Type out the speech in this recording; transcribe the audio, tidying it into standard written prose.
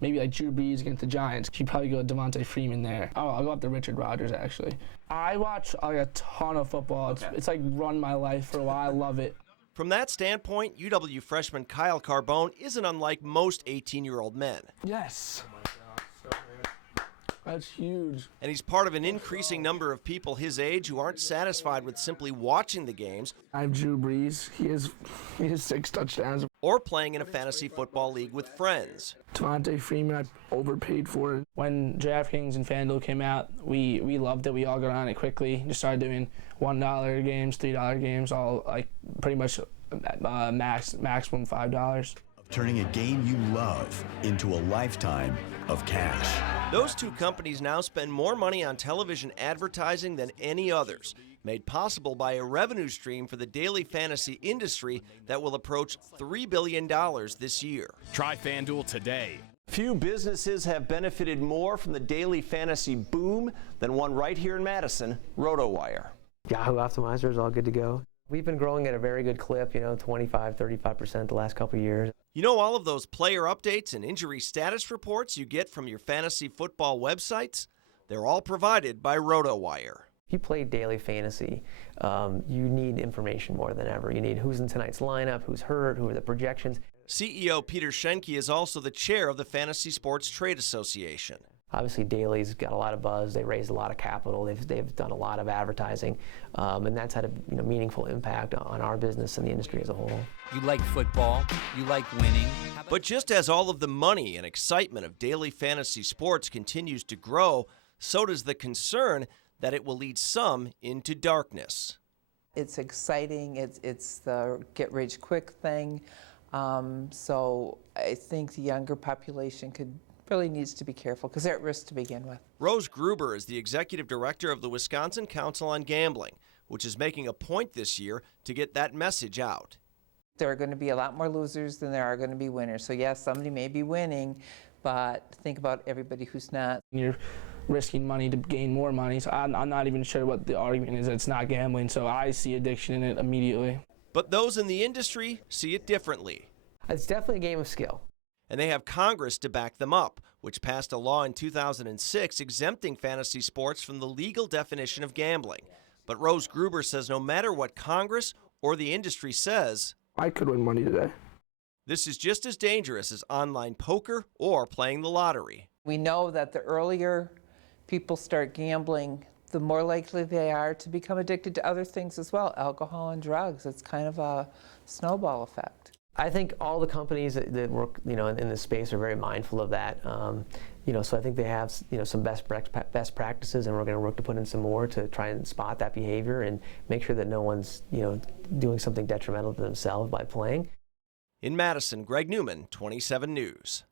Maybe like Drew Brees against the Giants. You'd probably go Devontae Freeman there. Oh, I'll go up to Richard Rodgers, actually. I watch like a ton of football. It's like run my life for a while. I love it. From that standpoint, UW freshman Kyle Carbone isn't unlike most 18-year-old men. Yes. That's huge. And he's part of an increasing number of people his age who aren't satisfied with simply watching the games. I have Drew Brees. He has 6 touchdowns. Or playing in a fantasy football league with friends. Devontae Freeman, I overpaid for it. When DraftKings and FanDuel came out, we loved it. We all got on it quickly. Just started doing $1 games, $3 games, all like pretty much maximum $5. Turning a game you love into a lifetime of cash. Those two companies now spend more money on television advertising than any others, made possible by a revenue stream for the daily fantasy industry that will approach $3 billion this year. Try FanDuel today. Few businesses have benefited more from the daily fantasy boom than one right here in Madison, RotoWire. Yahoo Optimizer is all good to go. We've been growing at a very good clip, 25, 35% the last couple of years. You know all of those player updates and injury status reports you get from your fantasy football websites? They're all provided by RotoWire. If you play daily fantasy, you need information more than ever. You need who's in tonight's lineup, who's hurt, who are the projections. CEO Peter Schenke is also the chair of the Fantasy Sports Trade Association. Obviously, Daily's got a lot of buzz. They raised a lot of capital. They've done a lot of advertising, and that's had a meaningful impact on our business and the industry as a whole. You like football. You like winning. But just as all of the money and excitement of daily fantasy sports continues to grow, so does the concern that it will lead some into darkness. It's exciting. It's the get-rich-quick thing. So I think the younger population really needs to be careful because they're at risk to begin with. Rose Gruber is the executive director of the Wisconsin Council on Gambling, which is making a point this year to get that message out. There are going to be a lot more losers than there are going to be winners. So yes, somebody may be winning, but think about everybody who's not. You're risking money to gain more money, so I'm not even sure what the argument is. It's not gambling, so I see addiction in it immediately. But those in the industry see it differently. It's definitely a game of skill. And they have Congress to back them up, which passed a law in 2006 exempting fantasy sports from the legal definition of gambling. But Rose Gruber says no matter what Congress or the industry says, I could win money today. This is just as dangerous as online poker or playing the lottery. We know that the earlier people start gambling, the more likely they are to become addicted to other things as well, alcohol and drugs. It's kind of a snowball effect. I think all the companies that work, in this space are very mindful of that. So I think they have, some best practices, and we're going to work to put in some more to try and spot that behavior and make sure that no one's, doing something detrimental to themselves by playing. In Madison, Greg Newman, 27 News.